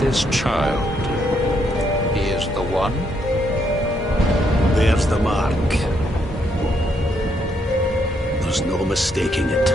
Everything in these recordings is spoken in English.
This child, he is the one? There's the mark. There's no mistaking it.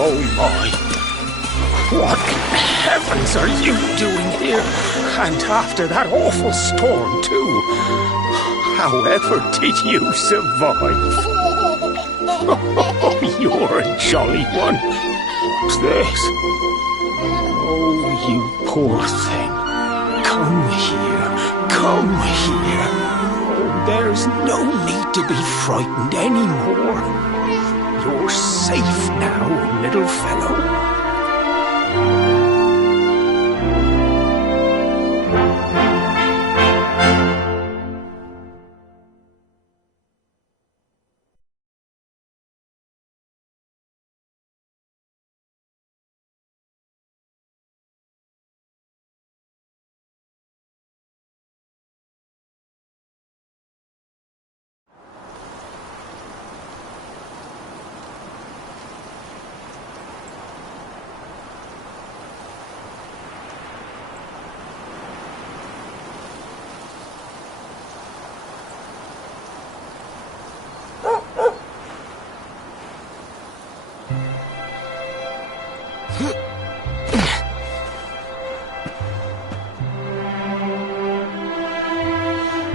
Oh my! What in heavens are you doing here? And after that awful storm, too. However did you survive? Oh, you're a jolly one. What's this? Oh, you poor thing. Come here. Come here. Oh, there's no need to be frightened anymore. You're safe now, little fellow.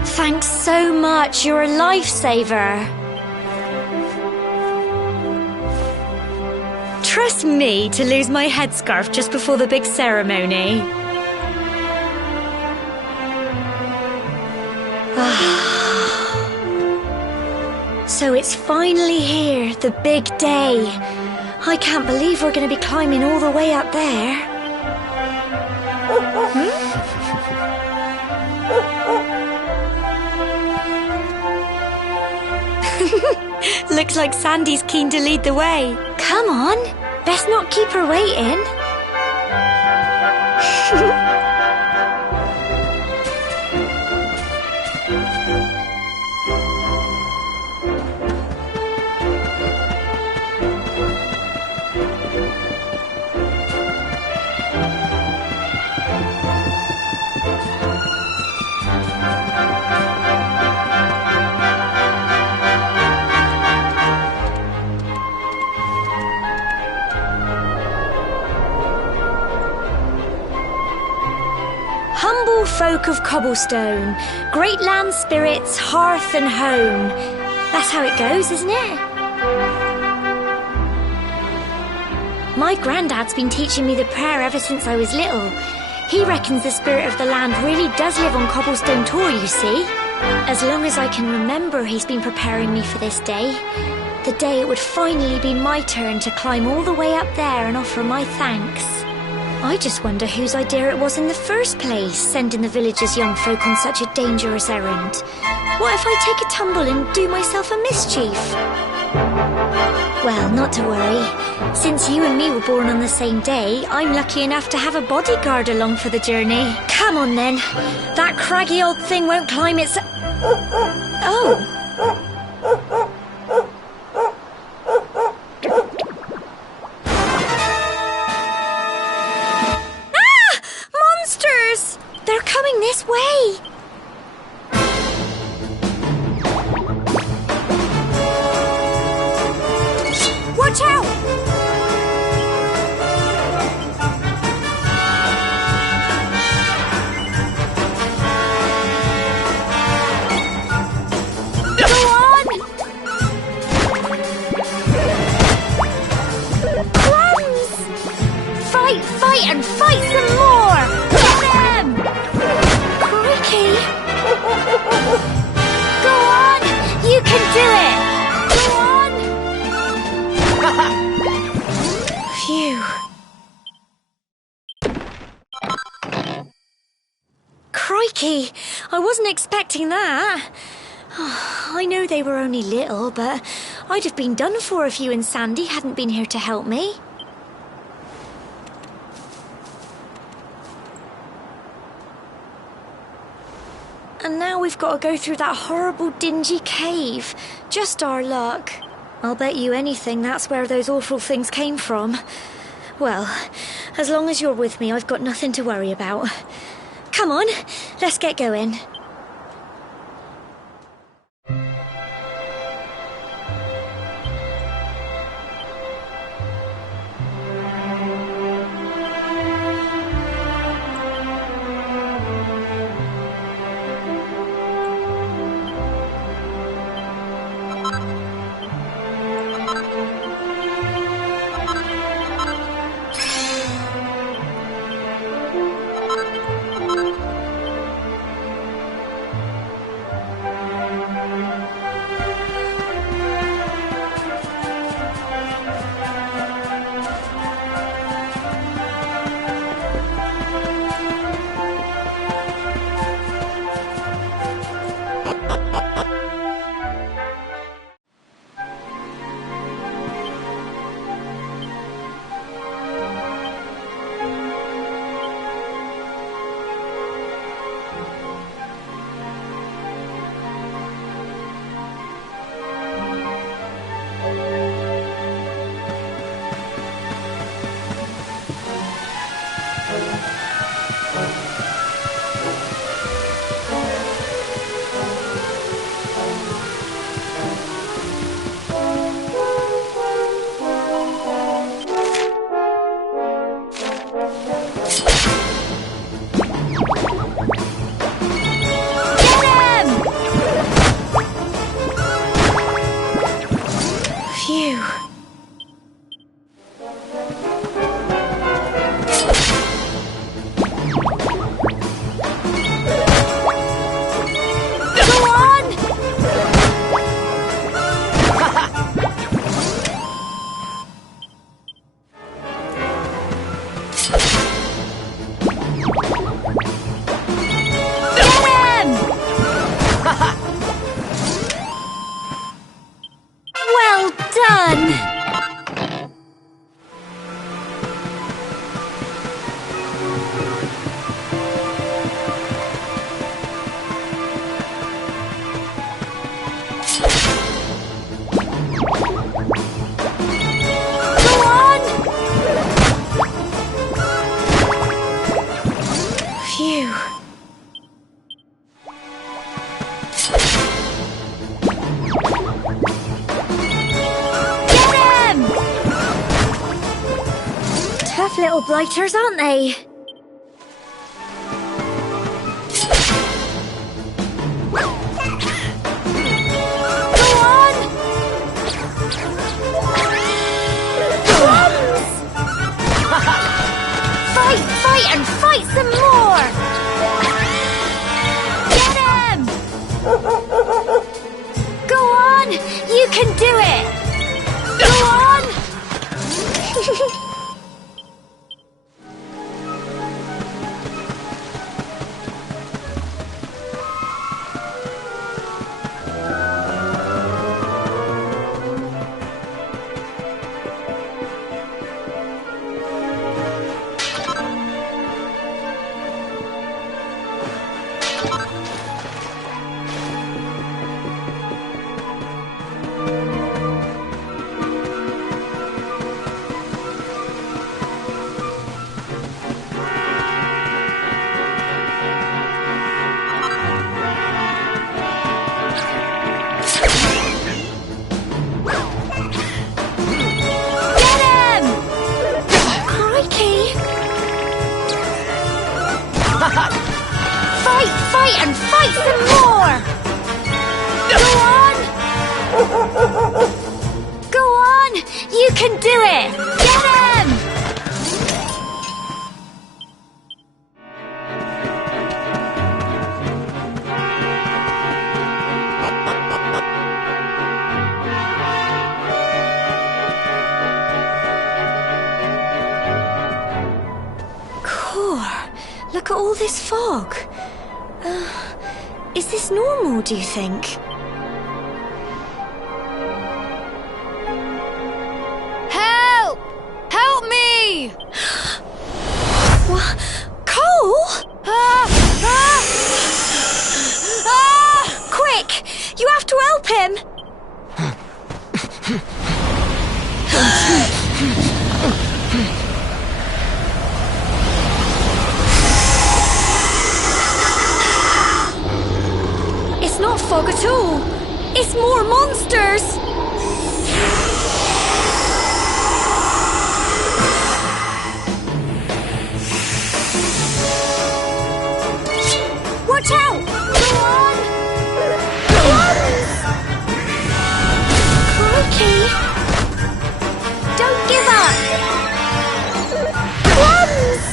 Thanks so much, you're a lifesaver. Trust me to lose my headscarf just before the big ceremony. So it's finally here, the big day. I can't believe we're going to be climbing all the way up there. Looks like Sandy's keen to lead the way. Come on, best not keep her waiting. noble folk of Cobblestone, great land spirits, hearth and home. That's how it goes, isn't it? My granddad's been teaching me the prayer ever since I was little. He reckons the spirit of the land really does live on Cobblestone Tor, you see. As long as I can remember, he's been preparing me for this day. The day it would finally be my turn to climb all the way up there and offer my thanks. I just wonder whose idea it was in the first place, sending the village's young folk on such a dangerous errand. What if I take a tumble and do myself a mischief? Well, not to worry. Since you and me were born on the same day, I'm lucky enough to have a bodyguard along for the journey. Come on then. That craggy old thing won't climb its... Oh. Ah! Monsters! They're coming this way. Watch out! Go on! Crumbs! Fight, fight, and fight some more! Get them! Crikey! Go on! You can do it! Go on! Phew. Crikey, I wasn't expecting that. I know they were only little, but I'd have been done for if you and Sandy hadn't been here to help me. And now we've got to go through that horrible dingy cave. Just our luck. I'll bet you anything that's where those awful things came from. Well, as long as you're with me, I've got nothing to worry about. Come on, let's get going. Tough little blighters, aren't they? Fight and fight some more! Go on! Go on! You can do it! Get him! Core, look at all this fog. Is this normal, do you think? Help! Help me! What? Cole? Quick! You have to help him! It's not fog at all. It's more monsters. Watch out! Go on! Crikey! Don't give up! Crumbs!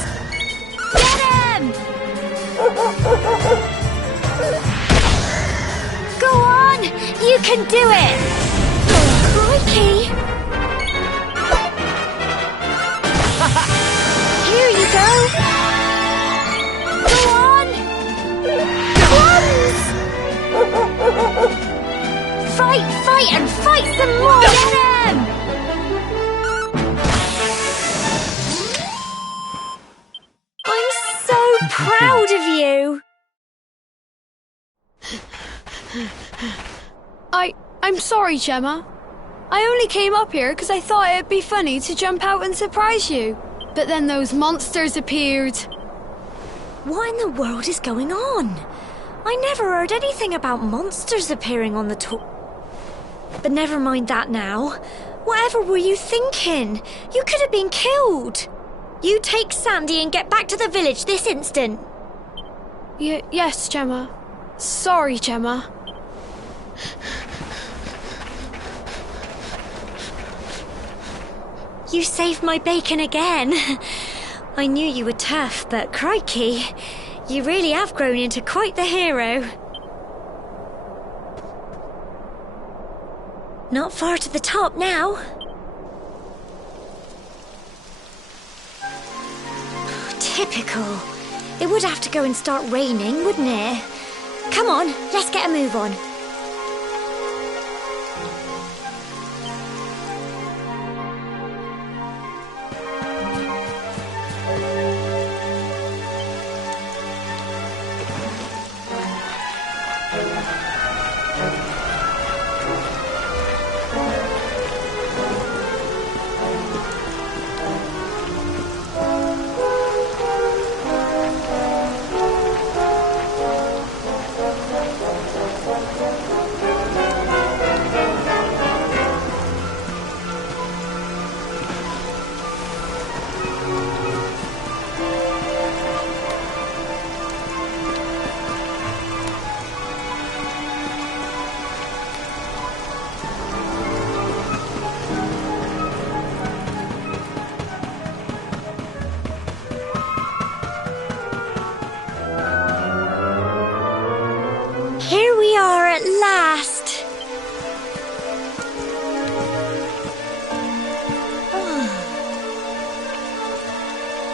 Get him! Go on! You can do it! Crikey! Here you go! Go on! Crumbs! Fight and fight some more! Get him! I'm so proud of you! I'm sorry, Gemma. I only came up here because I thought it'd be funny to jump out and surprise you. But then those monsters appeared. What in the world is going on? I never heard anything about monsters appearing on the tour. But never mind that now. Whatever were you thinking? You could have been killed. You take Sandy and get back to the village this instant. Yes, Gemma. Sorry, Gemma. You saved my bacon again. I knew you were tough, but crikey, you really have grown into quite the hero. Not far to the top now. Typical. It would have to go and start raining, wouldn't it? Come on, let's get a move on.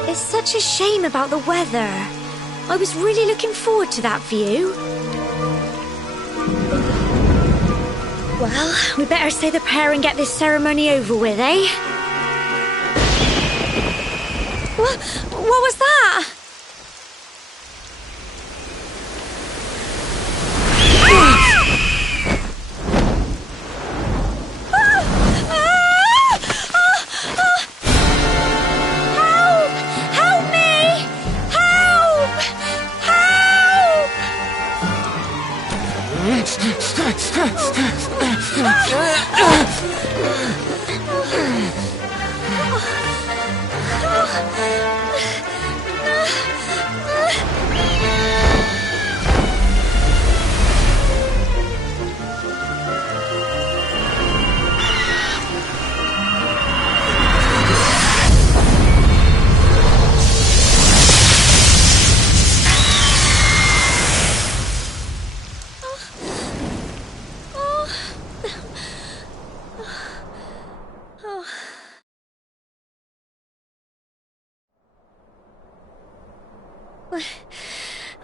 It's such a shame about the weather. I was really looking forward to that view. Well, we better say the prayer and get this ceremony over with, eh? What was that?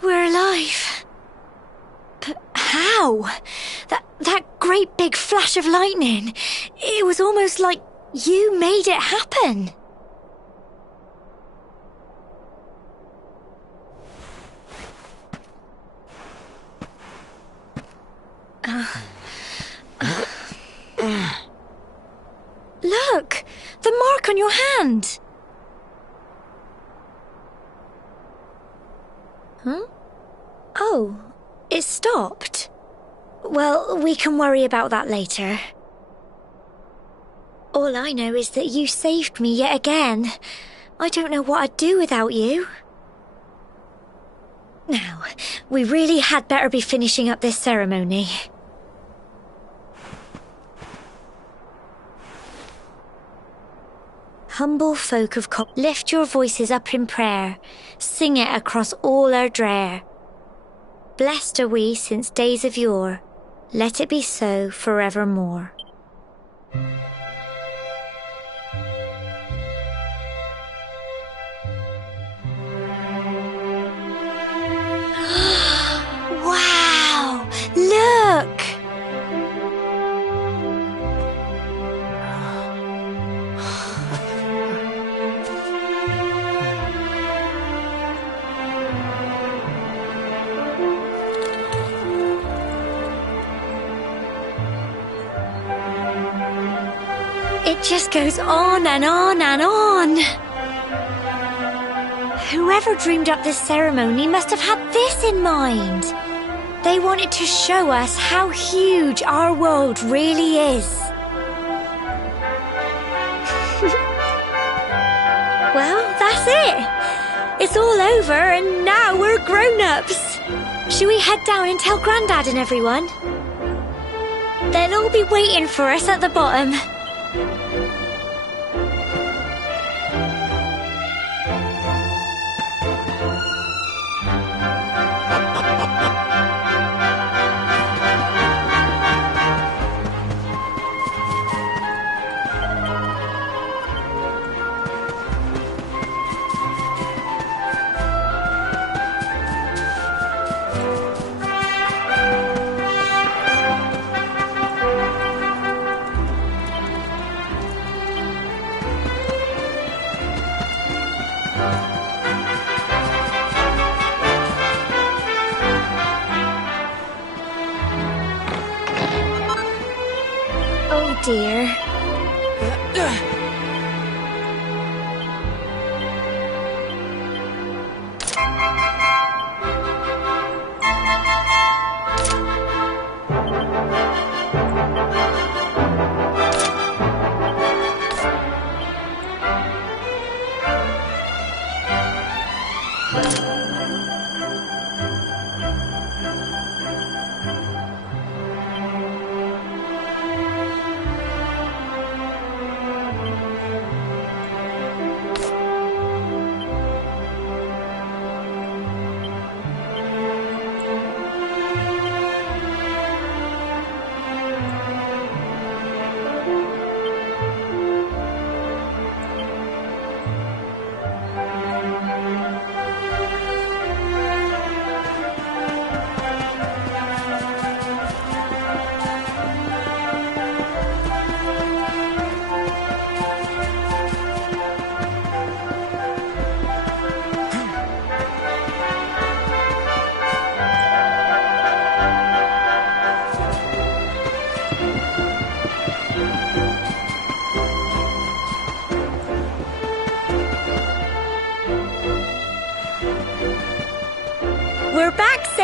We're alive. But how? That great big flash of lightning. It was almost like you made it happen. Look! The mark on your hand! Huh? Oh, it stopped. Well, we can worry about that later. All I know is that you saved me yet again. I don't know what I'd do without you. Now, we really had better be finishing up this ceremony. Humble folk of lift your voices up in prayer, sing it across all our drear. Blessed are we since days of yore, let it be so forevermore. Wow! Look! It just goes on and on and on. Whoever dreamed up this ceremony must have had this in mind. They wanted to show us how huge our world really is. Well, that's it. It's all over and now we're grown-ups. Shall we head down and tell Grandad and everyone? They'll all be waiting for us at the bottom.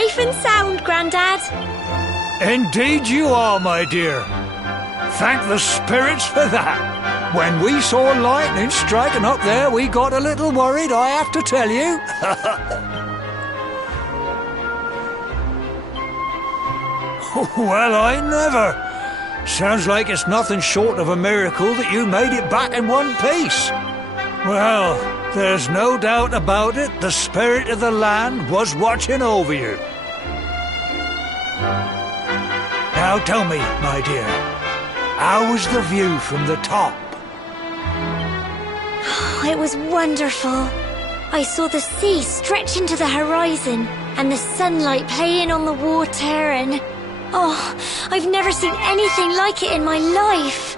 safe and sound, Grandad. Indeed you are, my dear. Thank the spirits for that. When we saw lightning striking up there, we got a little worried, I have to tell you. Well, I never. Sounds like it's nothing short of a miracle that you made it back in one piece. Well, there's no doubt about it, the spirit of the land was watching over you. Now tell me, my dear, how was the view from the top? It was wonderful. I saw the sea stretch into the horizon and the sunlight playing on the water and... Oh, I've never seen anything like it in my life.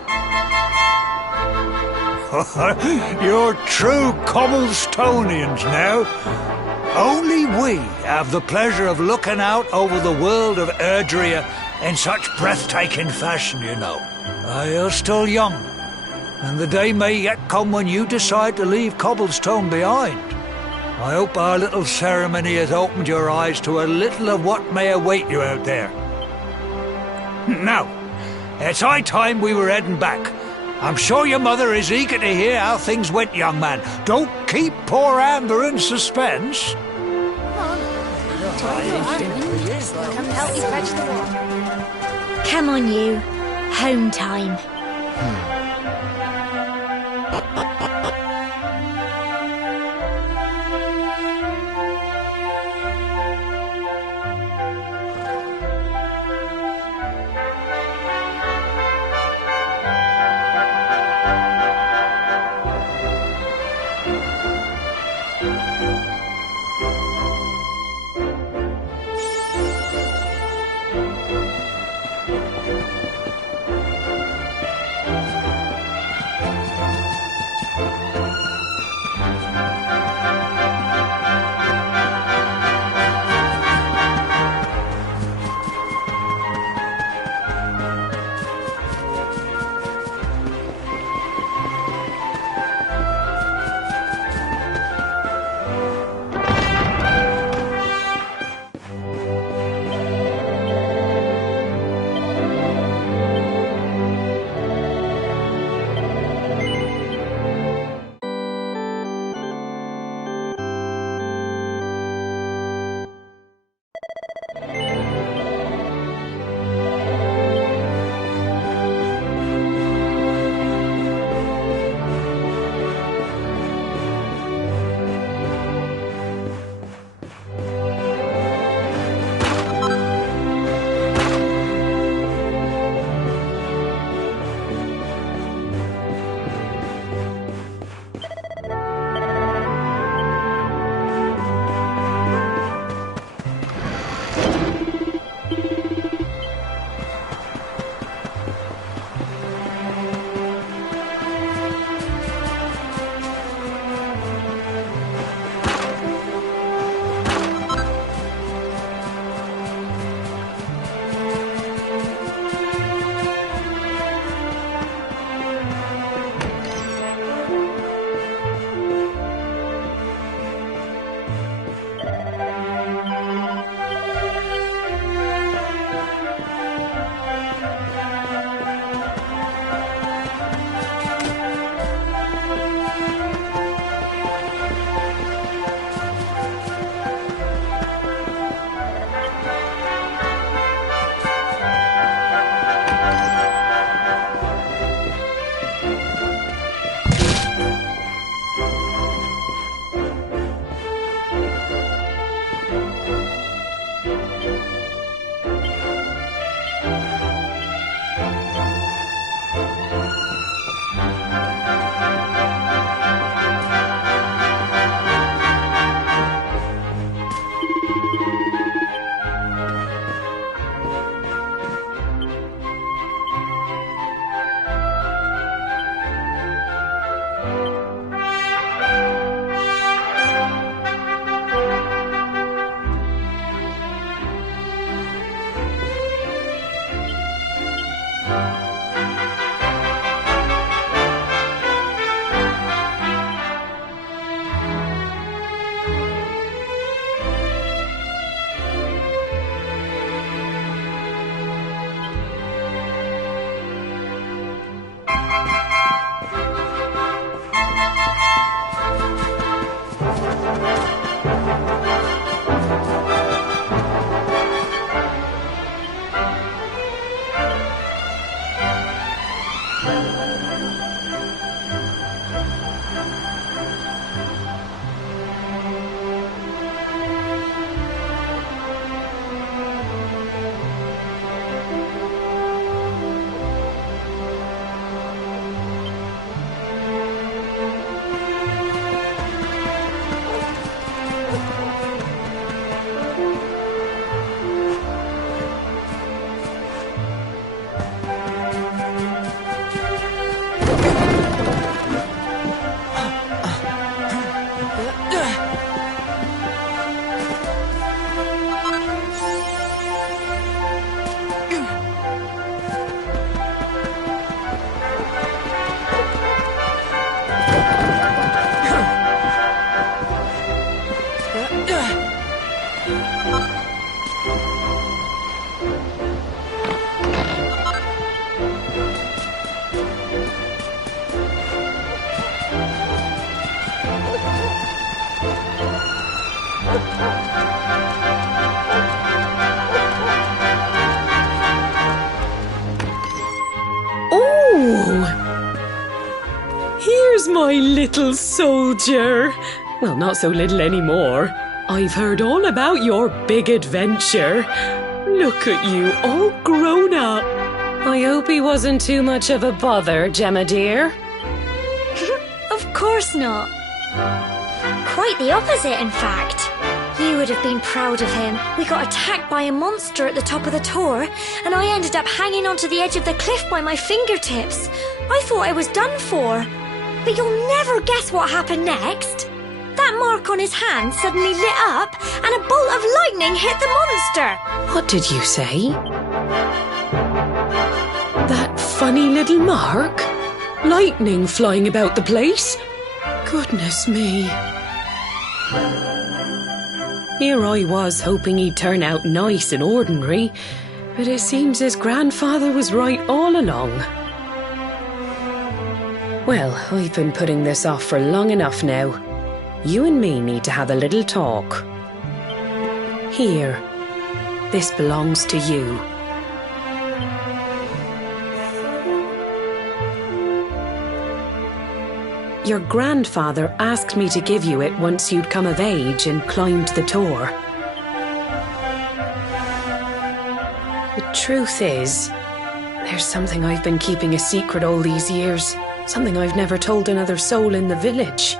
You're true Cobblestonians now. Only we have the pleasure of looking out over the world of Erdrea in such breathtaking fashion, you know. You're still young, and the day may yet come when you decide to leave Cobblestone behind. I hope our little ceremony has opened your eyes to a little of what may await you out there. Now, it's high time we were heading back. I'm sure your mother is eager to hear how things went, young man. Don't keep poor Amber in suspense. Come on, you. Home time. Here's my little soldier. Well, not so little anymore. I've heard all about your big adventure. Look at you, all grown up. I hope he wasn't too much of a bother, Gemma dear. Of course not. Quite the opposite, in fact. You would have been proud of him. We got attacked by a monster at the top of the tor, and I ended up hanging onto the edge of the cliff by my fingertips. I thought I was done for. But you'll never guess what happened next. That mark on his hand suddenly lit up, and a bolt of lightning hit the monster. What did you say? That funny little mark? Lightning flying about the place? Goodness me. Here I was hoping he'd turn out nice and ordinary, but it seems his grandfather was right all along. Well, I've been putting this off for long enough now. You and me need to have a little talk. Here, this belongs to you. Your grandfather asked me to give you it once you'd come of age and climbed the tor. The truth is, there's something I've been keeping a secret all these years. Something I've never told another soul in the village.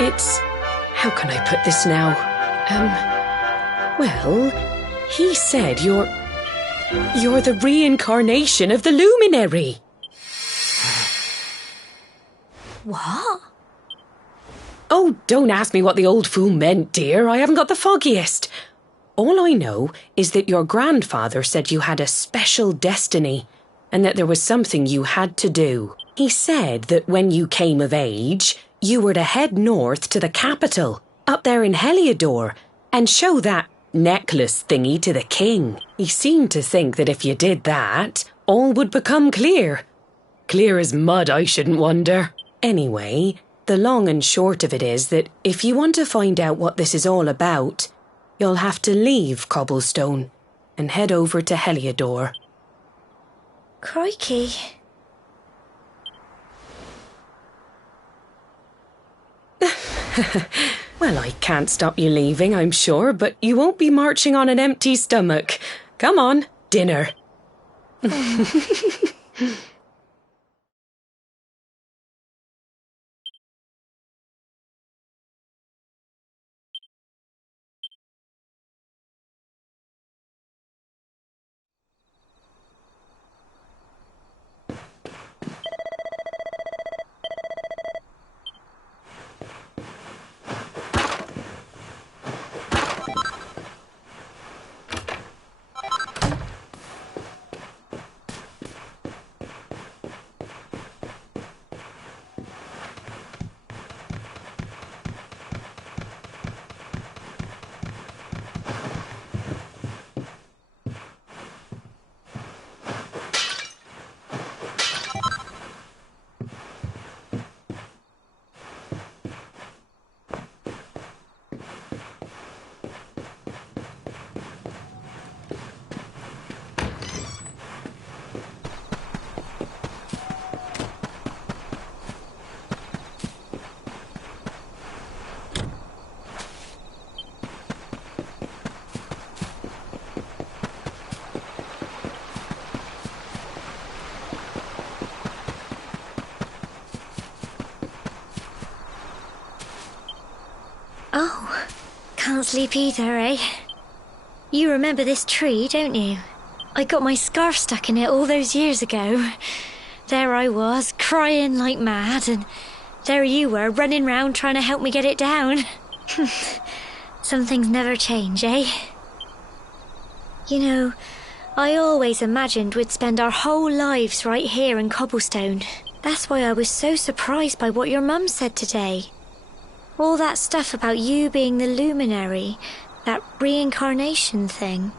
It's... how can I put this now? Well, he said you're the reincarnation of the luminary. What? Oh, don't ask me what the old fool meant, dear. I haven't got the foggiest. All I know is that your grandfather said you had a special destiny, and that there was something you had to do. He said that when you came of age, you were to head north to the capital, up there in Heliodor, and show that necklace thingy to the king. He seemed to think that if you did that, all would become clear. Clear as mud, I shouldn't wonder. Anyway, the long and short of it is that if you want to find out what this is all about, you'll have to leave Cobblestone and head over to Heliodor. Crikey. Well, I can't stop you leaving, I'm sure, but you won't be marching on an empty stomach. Come on, dinner. Oh, can't sleep either, eh? You remember this tree, don't you? I got my scarf stuck in it all those years ago. There I was, crying like mad, and there you were, running round trying to help me get it down. Some things never change, eh? You know, I always imagined we'd spend our whole lives right here in Cobblestone. That's why I was so surprised by what your mum said today. All that stuff about you being the luminary, that reincarnation thing.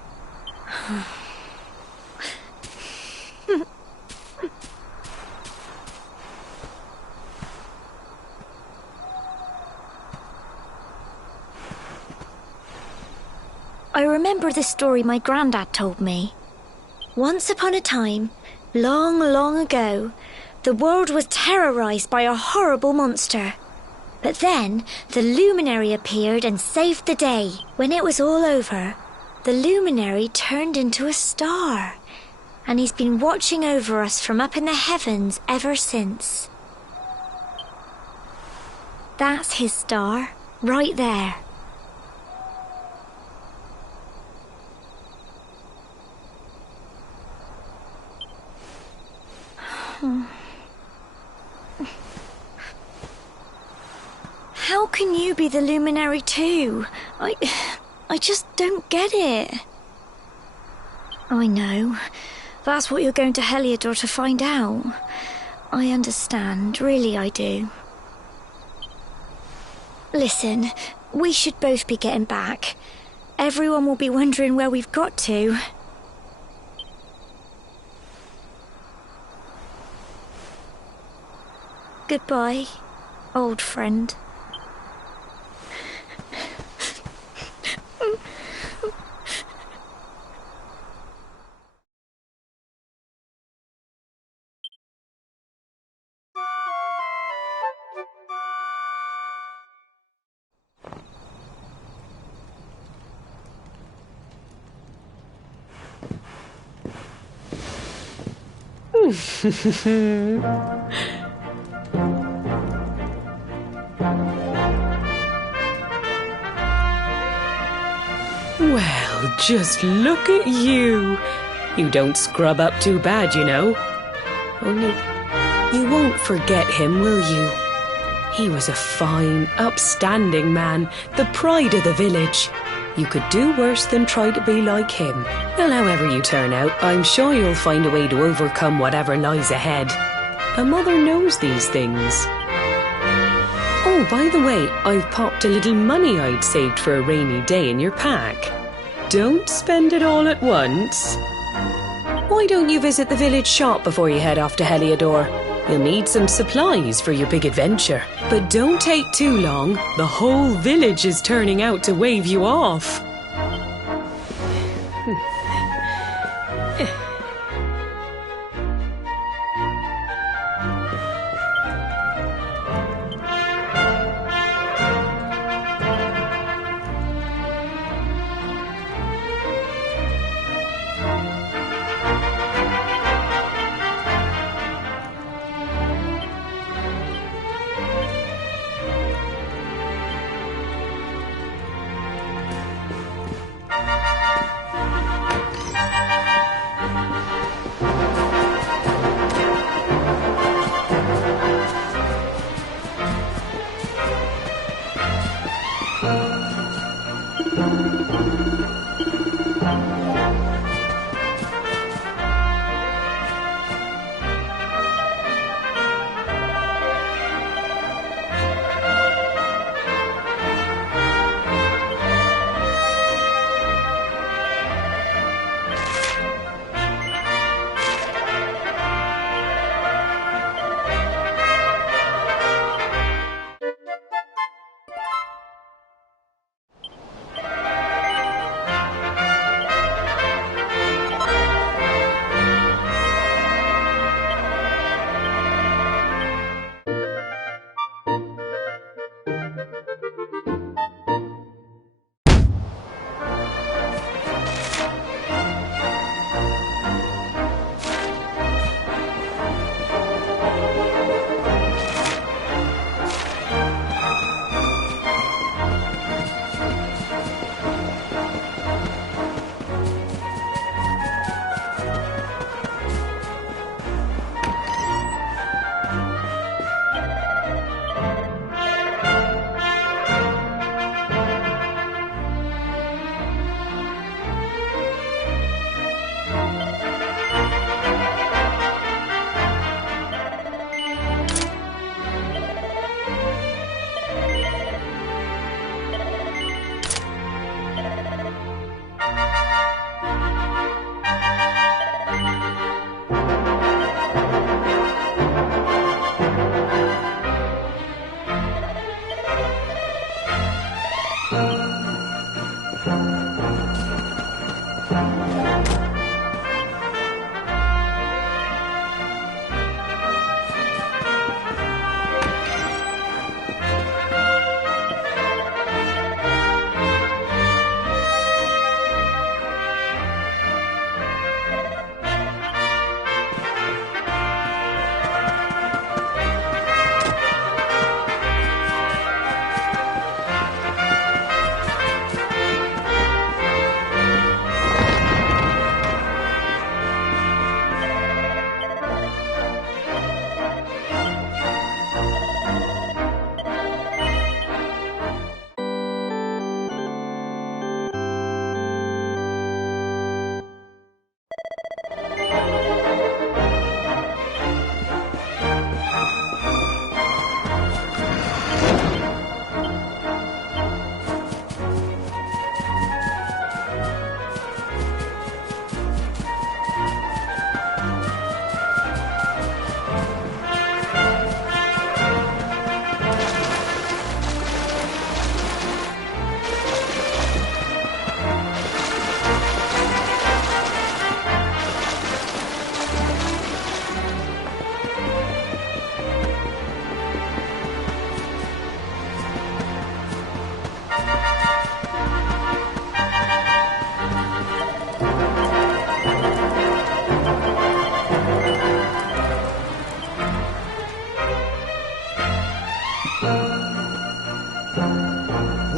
I remember the story my granddad told me. Once upon a time, long, long ago, the world was terrorized by a horrible monster. But then, the luminary appeared and saved the day. When it was all over, the luminary turned into a star. And he's been watching over us from up in the heavens ever since. That's his star, right there. How can you be the luminary too? I just don't get it. I know. That's what you're going to Heliodor to find out. I understand, really I do. Listen, we should both be getting back. Everyone will be wondering where we've got to. Goodbye, old friend. Well, just look at you. You don't scrub up too bad, you know. Only, you won't forget him, will you? He was a fine, upstanding man, the pride of the village. You could do worse than try to be like him. Well, however you turn out, I'm sure you'll find a way to overcome whatever lies ahead. A mother knows these things. Oh, by the way, I've popped a little money I'd saved for a rainy day in your pack. Don't spend it all at once. Why don't you visit the village shop before you head off to Heliodor? You'll need some supplies for your big adventure. But don't take too long. The whole village is turning out to wave you off.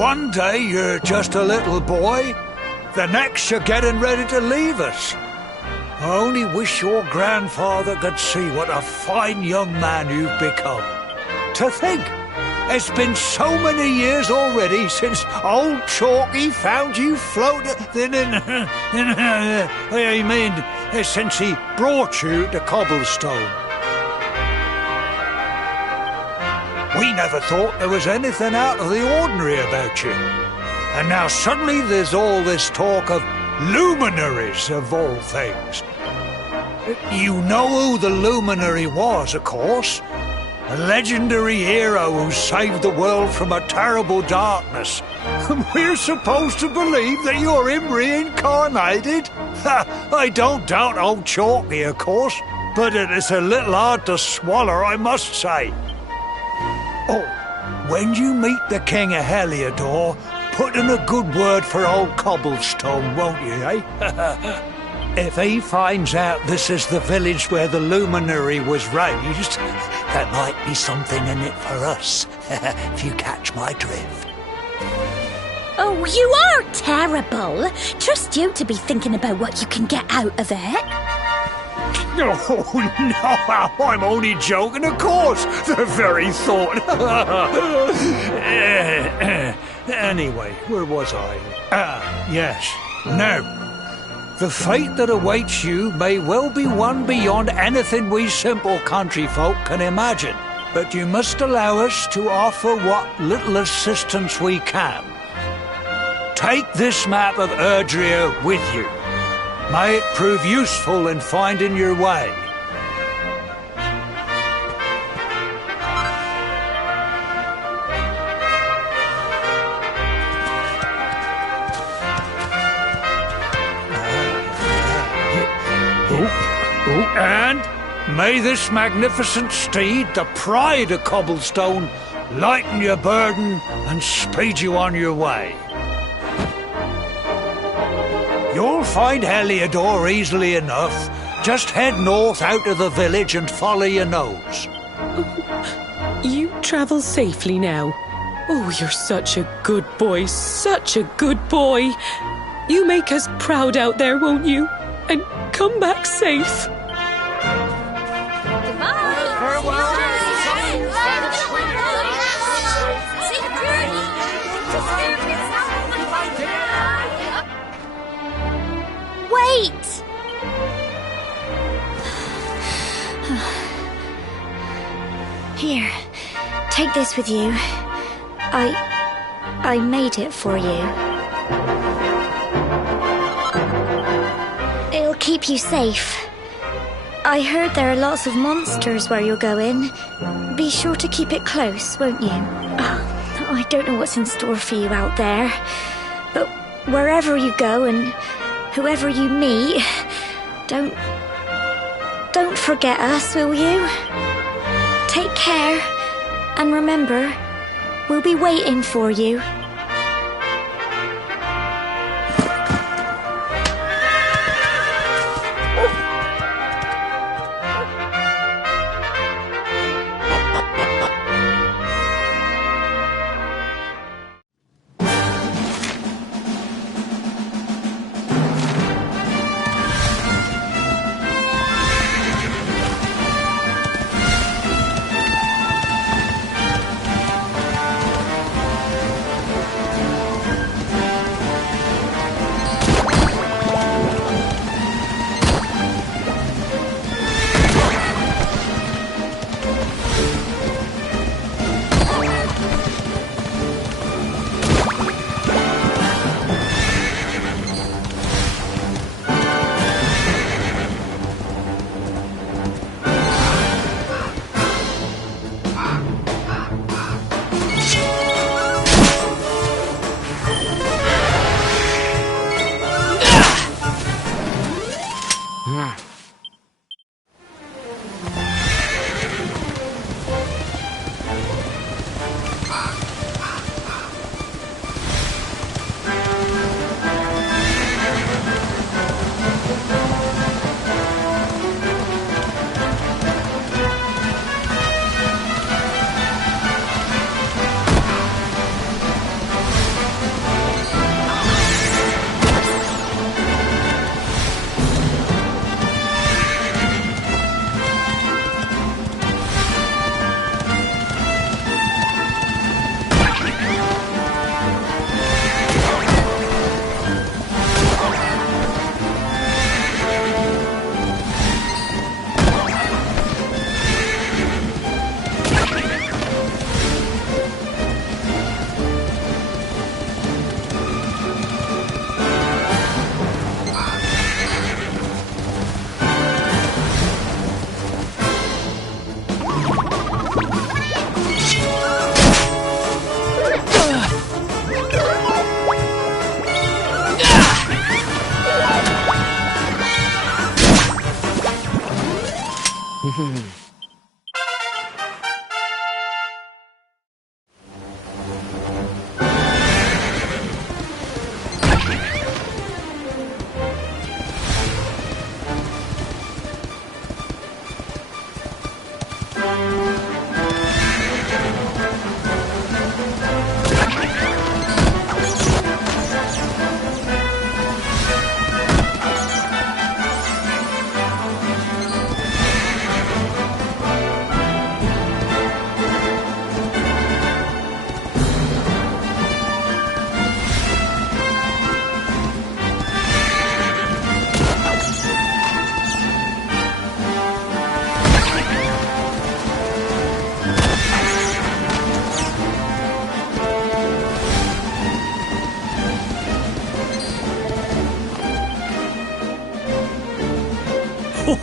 One day you're just a little boy, the next you're getting ready to leave us. I only wish your grandfather could see what a fine young man you've become. To think, it's been so many years already since old Chalky found you floating since he brought you to Cobblestone. We never thought there was anything out of the ordinary about you. And now suddenly there's all this talk of luminaries, of all things. You know who the luminary was, of course. A legendary hero who saved the world from a terrible darkness. And we're supposed to believe that you're him reincarnated? I don't doubt old Chalky, of course, but it is a little hard to swallow, I must say. Oh, when you meet the King of Heliodor, put in a good word for old Cobblestone, won't you, eh? If he finds out this is the village where the luminary was raised, there might be something in it for us, if you catch my drift. Oh, you are terrible. Trust you to be thinking about what you can get out of it. Oh, no, I'm only joking, of course. The very thought. Anyway, where was I? Yes. Now, the fate that awaits you may well be one beyond anything we simple country folk can imagine. But you must allow us to offer what little assistance we can. Take this map of Erdrea with you. May it prove useful in finding your way. And may this magnificent steed, the pride of Cobblestone, lighten your burden and speed you on your way. You'll find Heliodor easily enough. Just head north out of the village and follow your nose. You travel safely now. Oh, you're such a good boy, such a good boy. You make us proud out there, won't you? And come back safe. Wait! Here, take this with you. I made it for you. It'll keep you safe. I heard there are lots of monsters where you're going. Be sure to keep it close, won't you? Oh, I don't know what's in store for you out there, but wherever you go and whoever you meet, don't forget us, will you? Take care, and remember, we'll be waiting for you.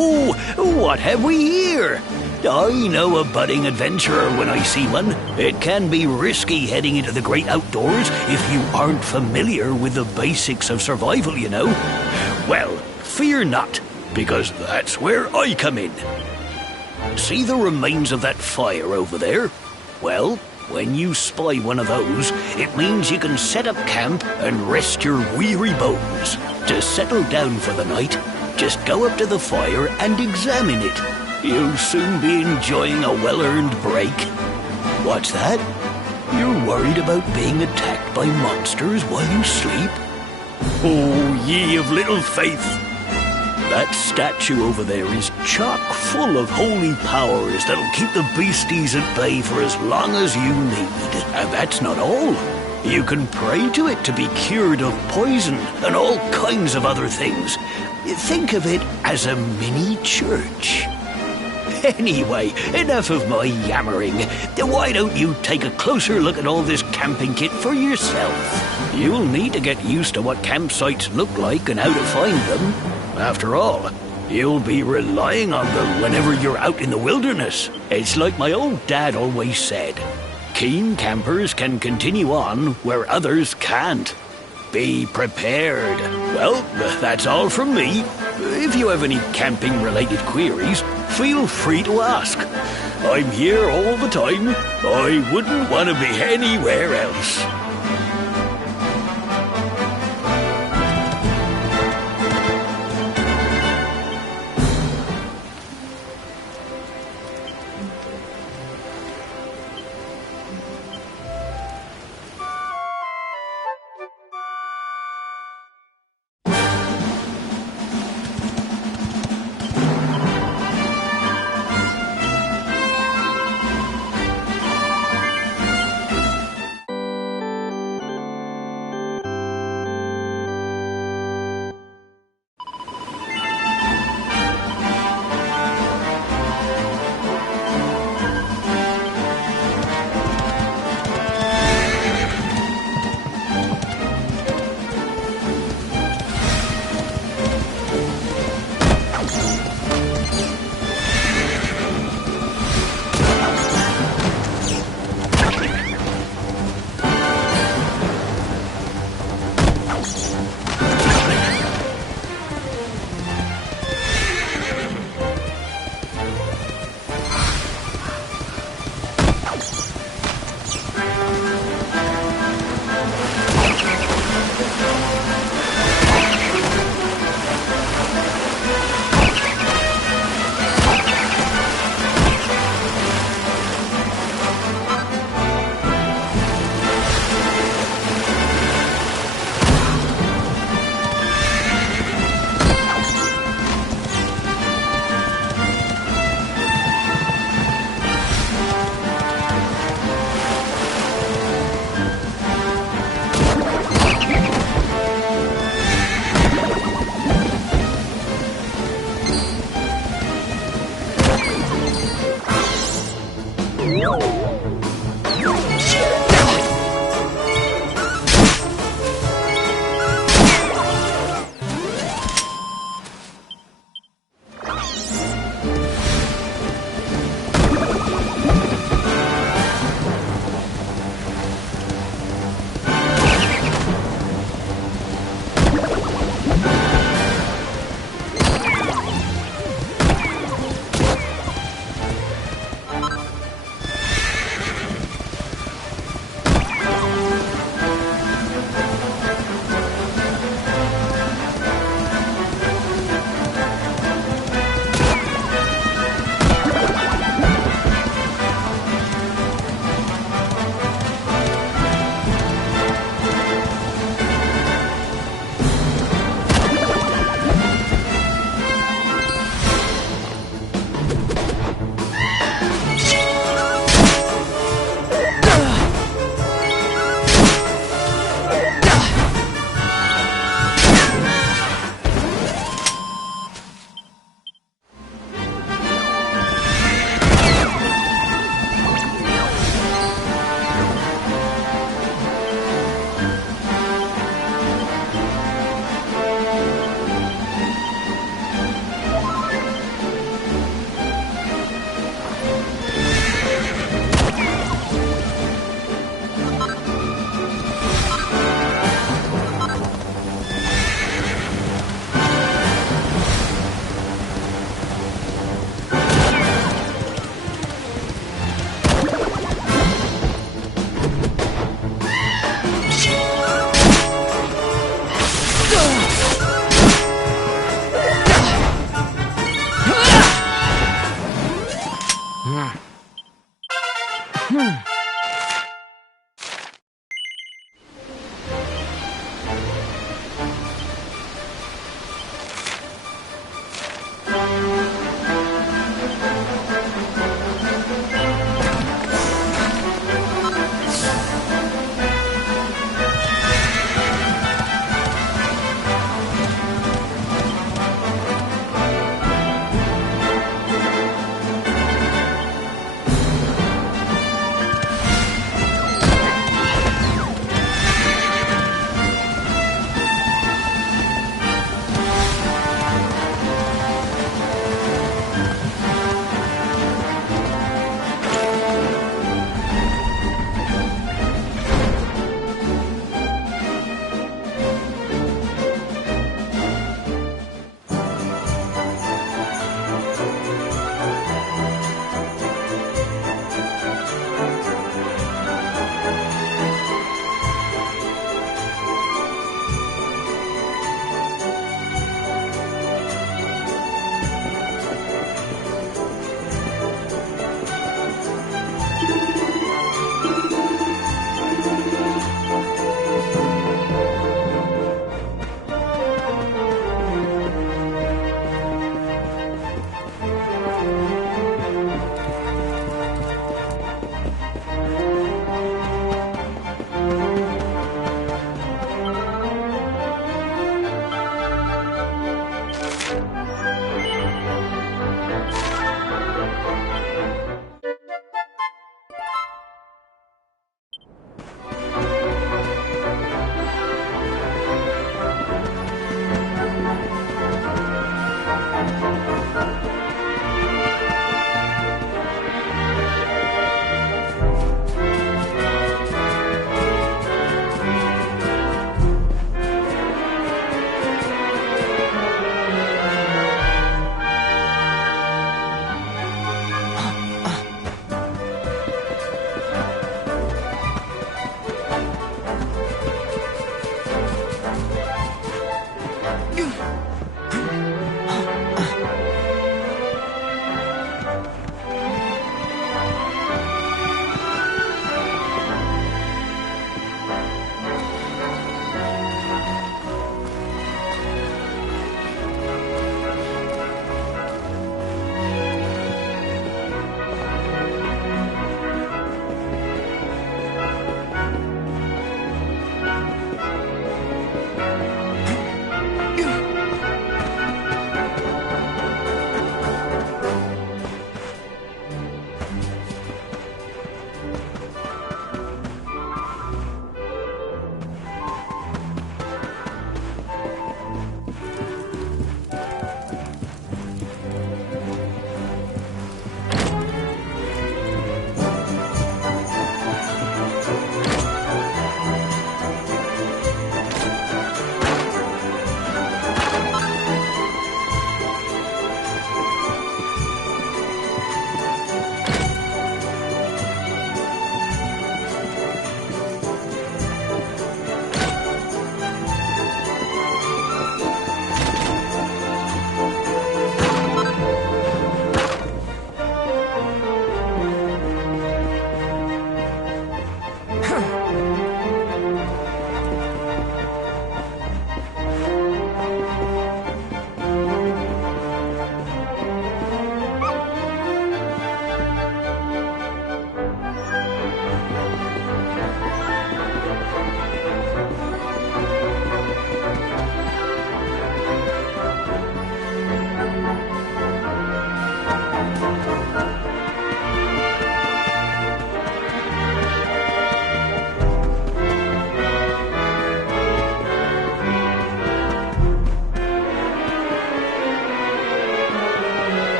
What have we here? I know a budding adventurer when I see one. It can be risky heading into the great outdoors if you aren't familiar with the basics of survival, you know. Well, fear not, because that's where I come in. See the remains of that fire over there? Well, when you spy one of those, it means you can set up camp and rest your weary bones. To settle down for the night, just go up to the fire and examine it. You'll soon be enjoying a well-earned break. What's that? You're worried about being attacked by monsters while you sleep? Oh, ye of little faith! That statue over there is chock full of holy powers that'll keep the beasties at bay for as long as you need. And that's not all. You can pray to it to be cured of poison and all kinds of other things. Think of it as a mini church. Anyway, enough of my yammering. Why don't you take a closer look at all this camping kit for yourself? You'll need to get used to what campsites look like and how to find them. After all, you'll be relying on them whenever you're out in the wilderness. It's like my old dad always said, keen campers can continue on where others can't. Be prepared. Well, that's all from me. If you have any camping-related queries, feel free to ask. I'm here all the time. I wouldn't want to be anywhere else.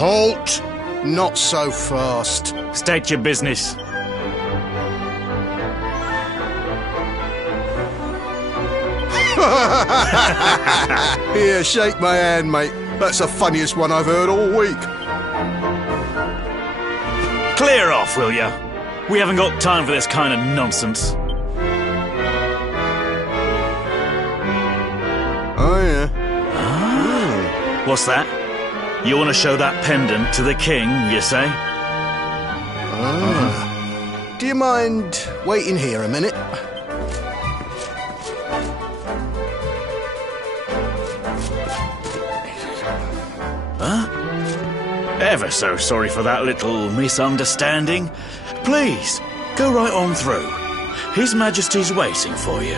Halt! Not so fast. State your business. Here, shake my hand, mate. That's the funniest one I've heard all week. Clear off, will ya? We haven't got time for this kind of nonsense. Oh, yeah. What's that? You want to show that pendant to the king, you say? Do you mind waiting here a minute? Ever so sorry for that little misunderstanding. Please, go right on through. His Majesty's waiting for you.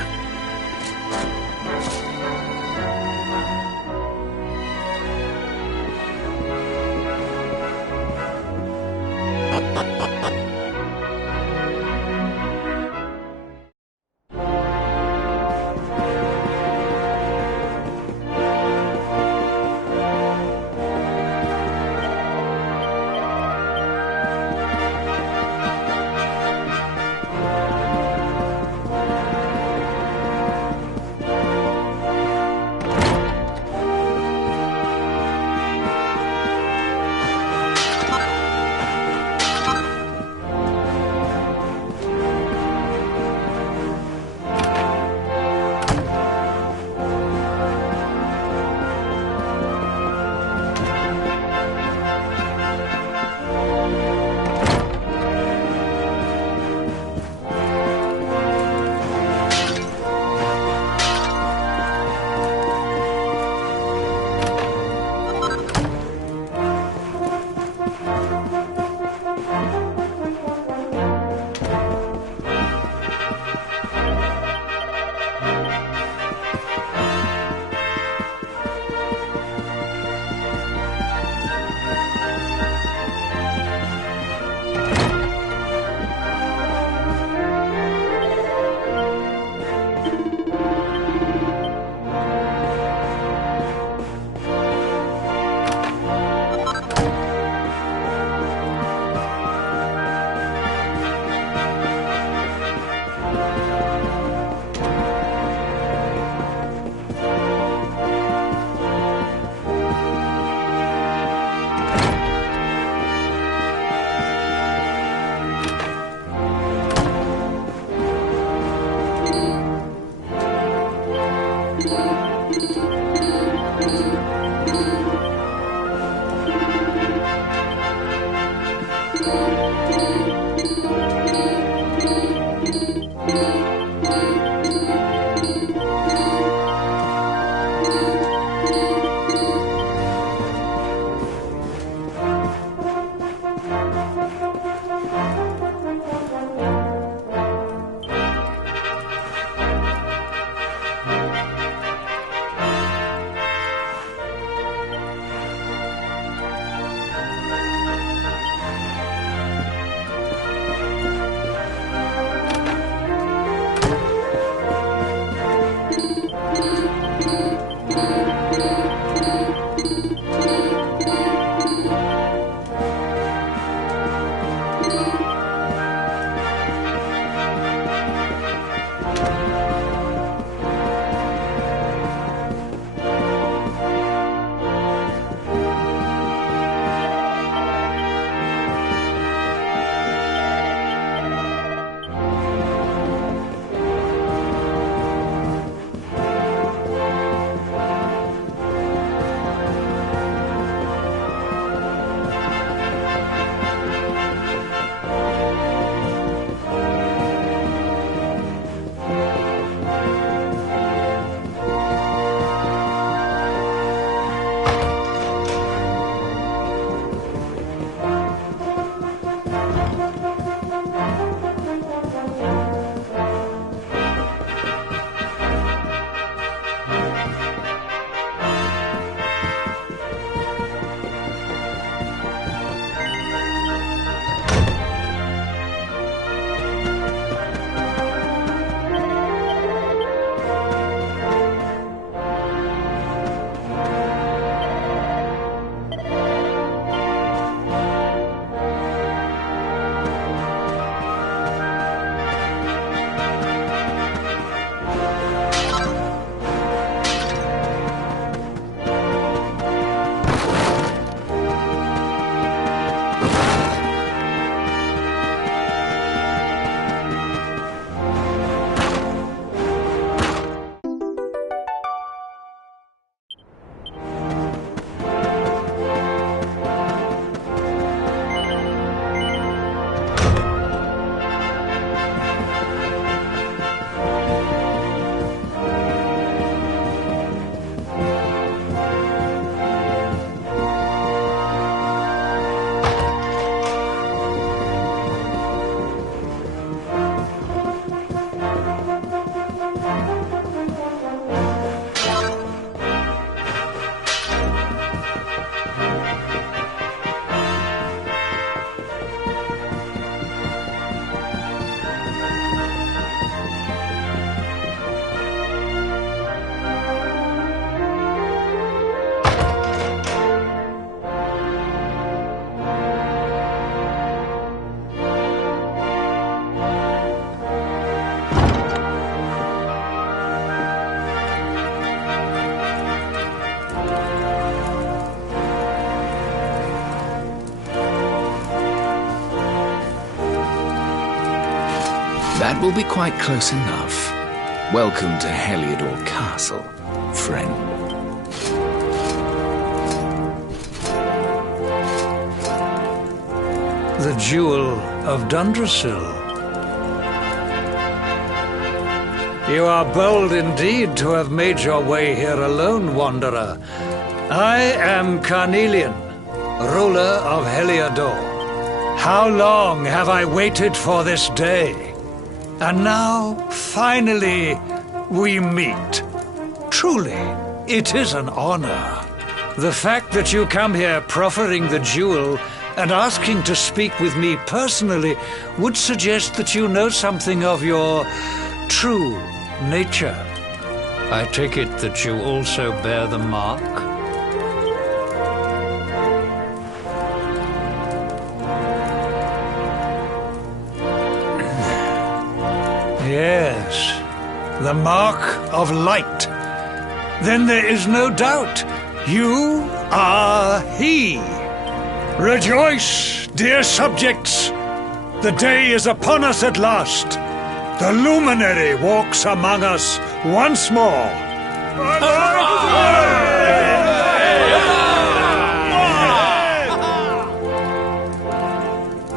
That will be quite close enough. Welcome to Heliodor Castle, friend. The Jewel of Dundrasil. You are bold indeed to have made your way here alone, Wanderer. I am Carnelian, ruler of Heliodor. How long have I waited for this day? And now, finally, we meet. Truly, it is an honor. The fact that you come here proffering the jewel and asking to speak with me personally would suggest that you know something of your true nature. I take it that you also bear the mark? Yes, the mark of light. Then there is no doubt. You are he. Rejoice, dear subjects. The day is upon us at last. The luminary walks among us once more.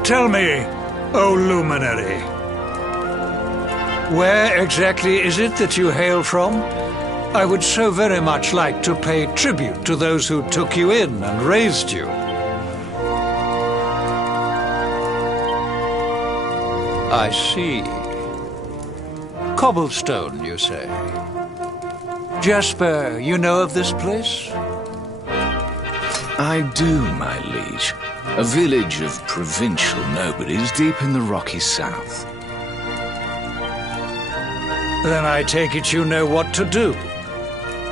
Tell me, O luminary, where exactly is it that you hail from? I would so very much like to pay tribute to those who took you in and raised you. I see. Cobblestone, you say? Jasper, you know of this place? I do, my liege. A village of provincial nobodies deep in the rocky south. Then I take it you know what to do.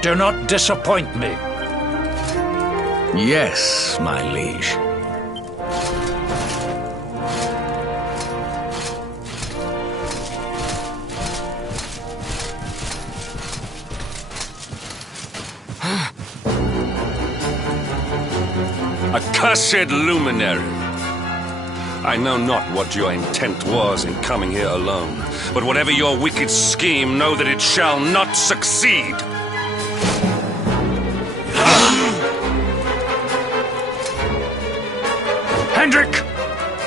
Do not disappoint me. Yes, my liege. Accursed luminary! I know not what your intent was in coming here alone, but whatever your wicked scheme, know that it shall not succeed! Hendrik,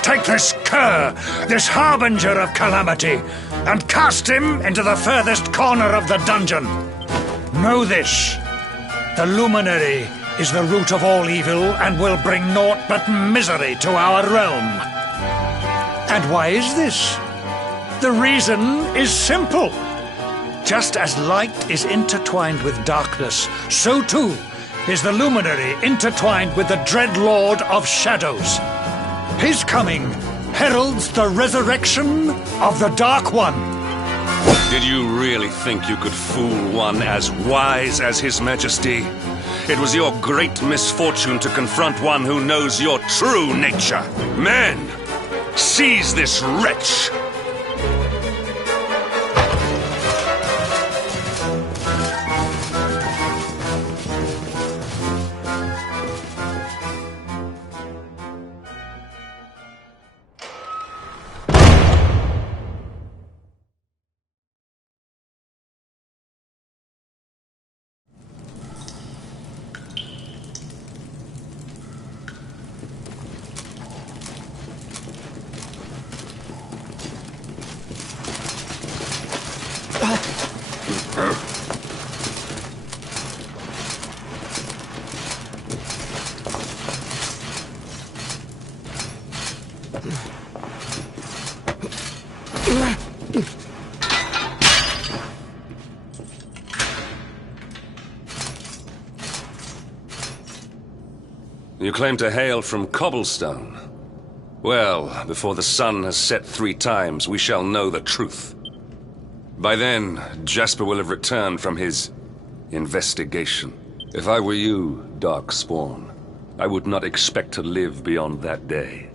take this cur, this harbinger of calamity, and cast him into the furthest corner of the dungeon. Know this, the luminary is the root of all evil and will bring naught but misery to our realm. And why is this? The reason is simple. Just as light is intertwined with darkness, so too is the luminary intertwined with the dread Lord of Shadows. His coming heralds the resurrection of the Dark One. Did you really think you could fool one as wise as His Majesty? It was your great misfortune to confront one who knows your true nature. Men, seize this wretch! You claim to hail from Cobblestone. Well, before the sun has set 3 times, we shall know the truth. By then, Jasper will have returned from his investigation. If I were you, Darkspawn, I would not expect to live beyond that day.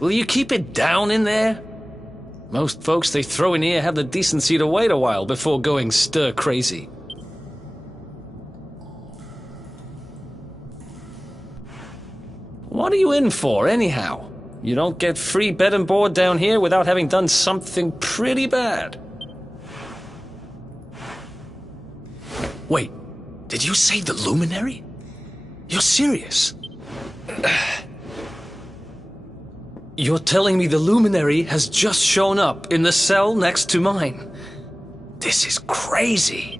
will you keep it down in there? Most folks they throw in here have the decency to wait a while before going stir crazy. What are you in for, anyhow? You don't get free bed and board down here without having done something pretty bad. Wait, did you say the Luminary? You're serious? You're telling me the Luminary has just shown up in the cell next to mine? This is crazy.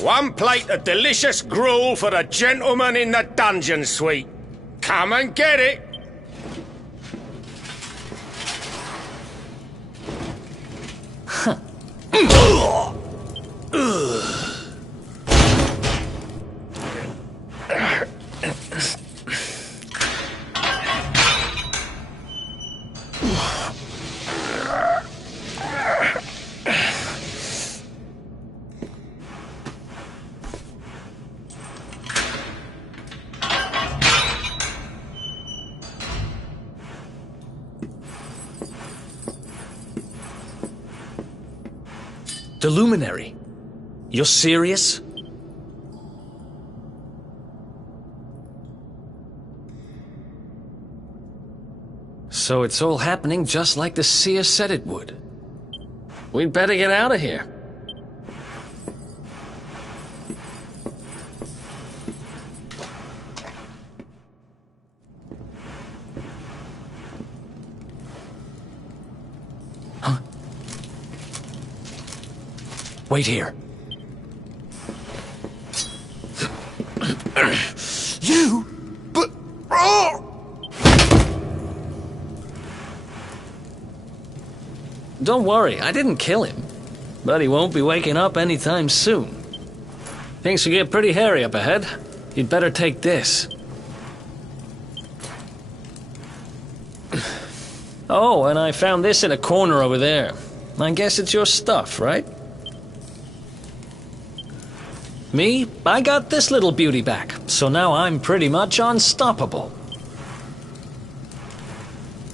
One plate of delicious gruel for the gentleman in the dungeon suite. Come and get it. Huh. The Luminary? You're serious? So it's all happening just like the seer said it would. We'd better get out of here. Huh? Wait here. You? But... Oh! Don't worry, I didn't kill him. But he won't be waking up anytime soon. Things will get pretty hairy up ahead. You'd better take this. Oh, and I found this in a corner over there. I guess it's your stuff, right? Me? I got this little beauty back, so now I'm pretty much unstoppable.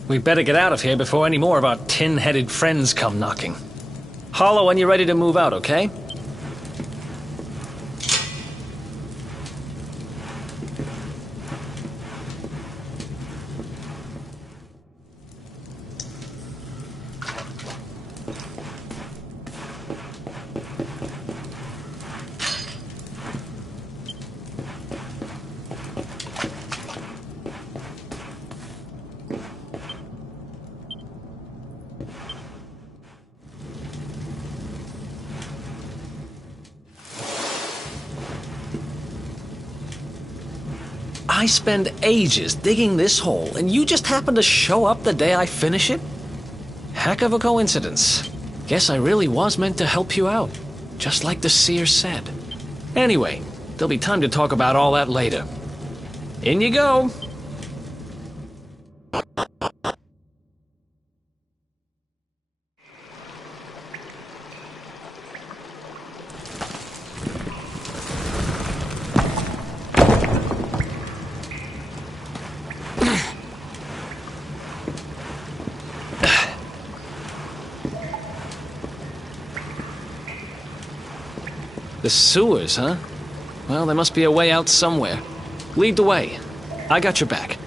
We better get out of here before any more of our tin-headed friends come knocking. Holler when you're ready to move out, okay? I spend ages digging this hole, and you just happen to show up the day I finish it? Heck of a coincidence. Guess I really was meant to help you out, just like the seer said. Anyway, there'll be time to talk about all that later. In you go. The sewers, huh? Well, there must be a way out somewhere. Lead the way. I got your back.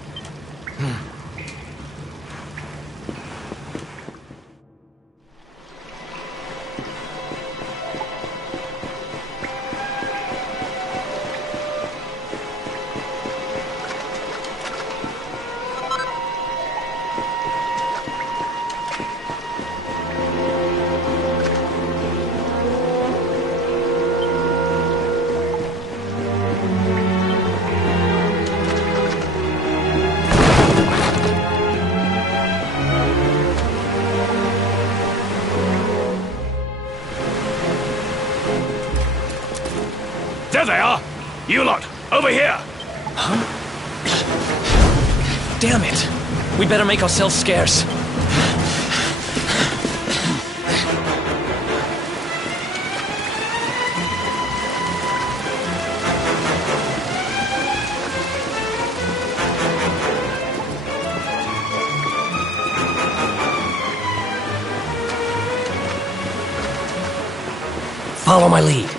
There they are! You lot, over here! Huh? Damn it! We better make ourselves scarce. Follow my lead.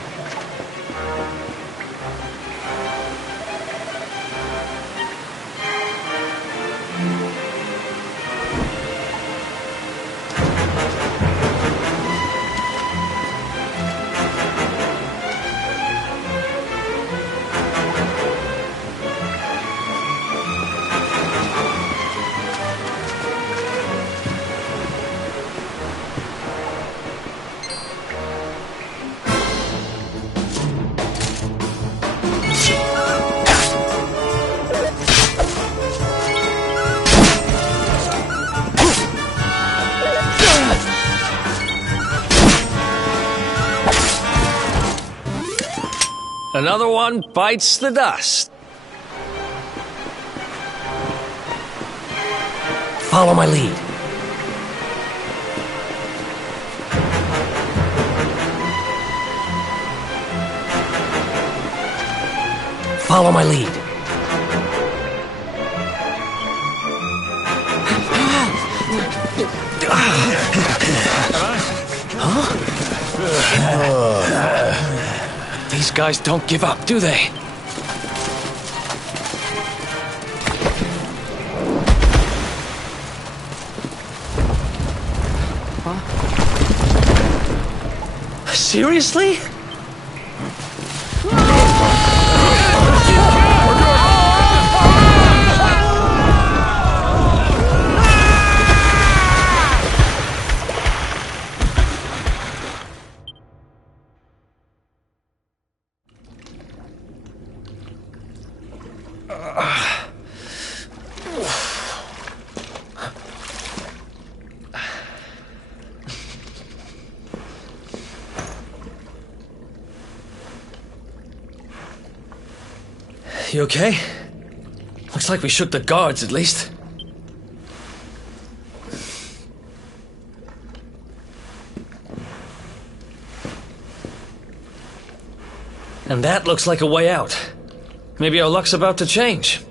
Another one bites the dust. Follow my lead. Follow my lead. These guys don't give up, do they? Seriously? You okay? Looks like we shook the guards, at least. And that looks like a way out. Maybe our luck's about to change.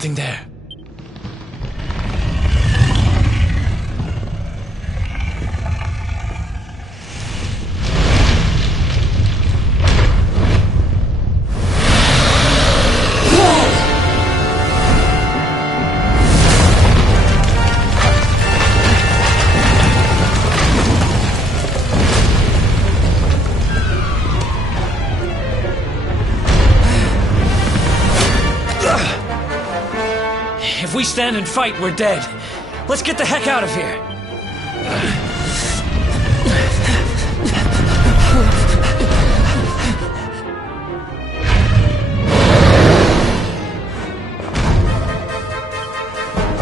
something there. If we stand and fight, we're dead. Let's get the heck out of here.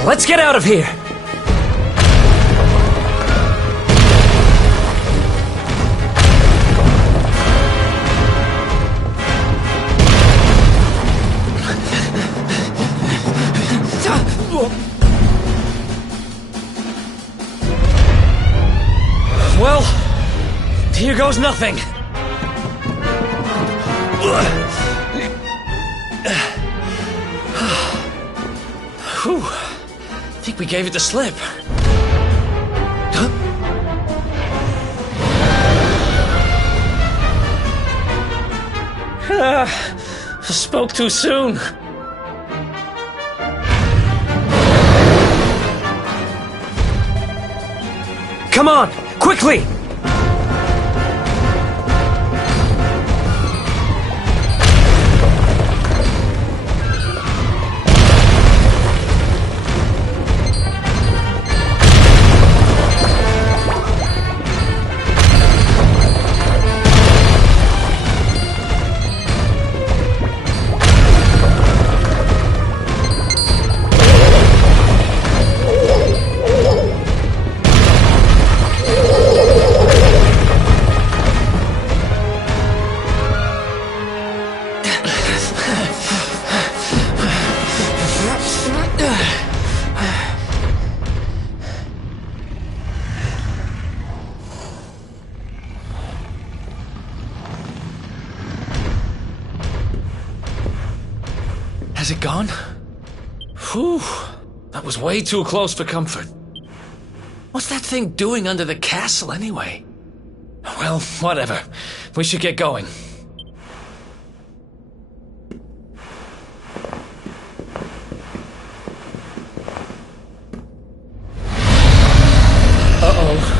Let's get out of here. Well, here goes nothing. Whew. I think we gave it the slip. Spoke too soon. Come on, quickly! Has it gone? Whew. That was way too close for comfort. What's that thing doing under the castle, anyway? Well, whatever. We should get going. Uh-oh.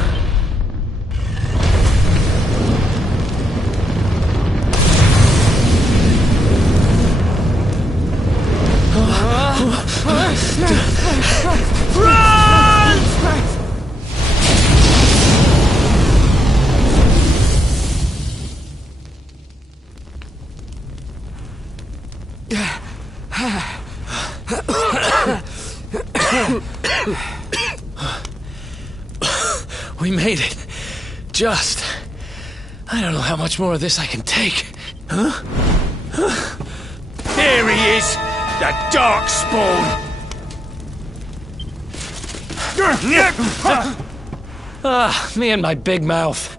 We made it. Just. I don't know how much more of this I can take. Huh? There he is! The Darkspawn! Ah, me and my big mouth.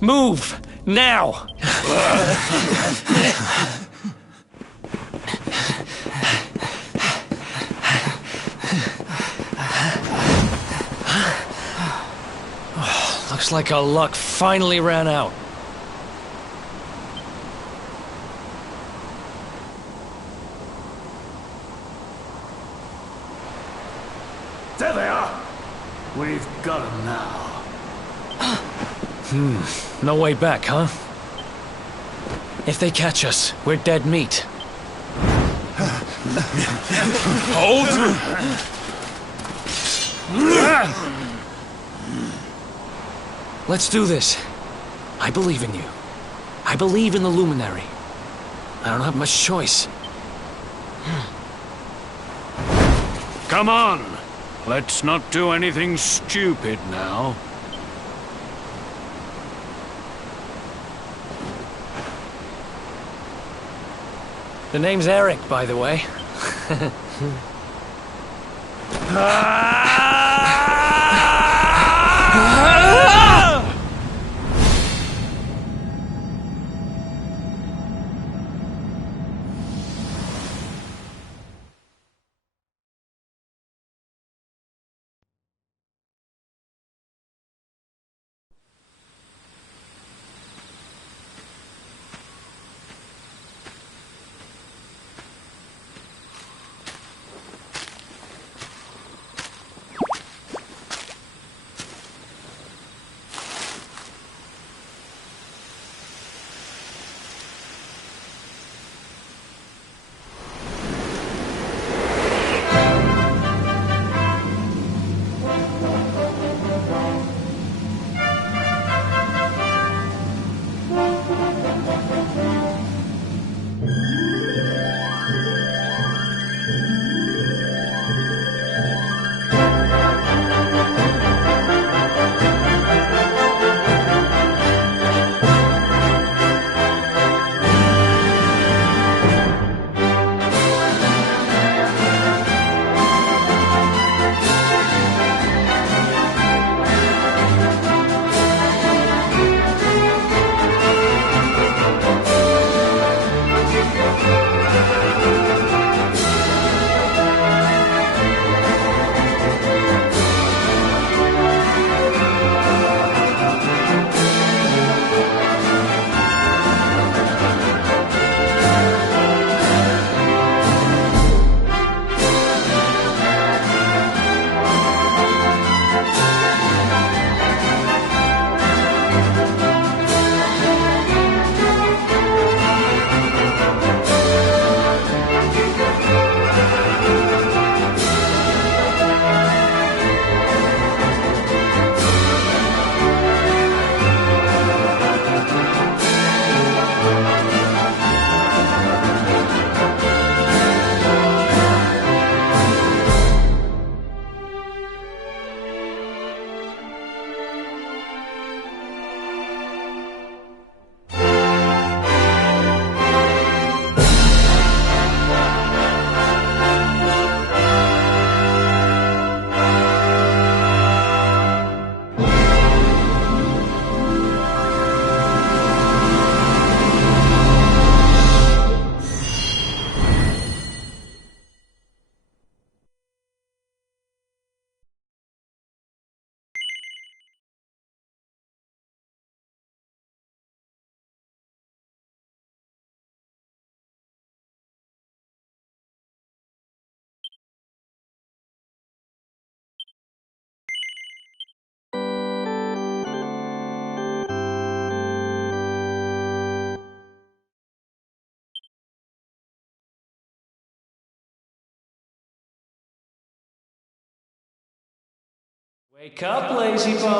Move! Now! Looks like our luck finally ran out. There they are. We've got them now. No way back, huh? If they catch us, we're dead meat. Hold! Let's do this. I believe in you. I believe in the Luminary. I don't have much choice. Come on. Let's not do anything stupid now. The name's Eric, by the way. Wake up, lazy bones.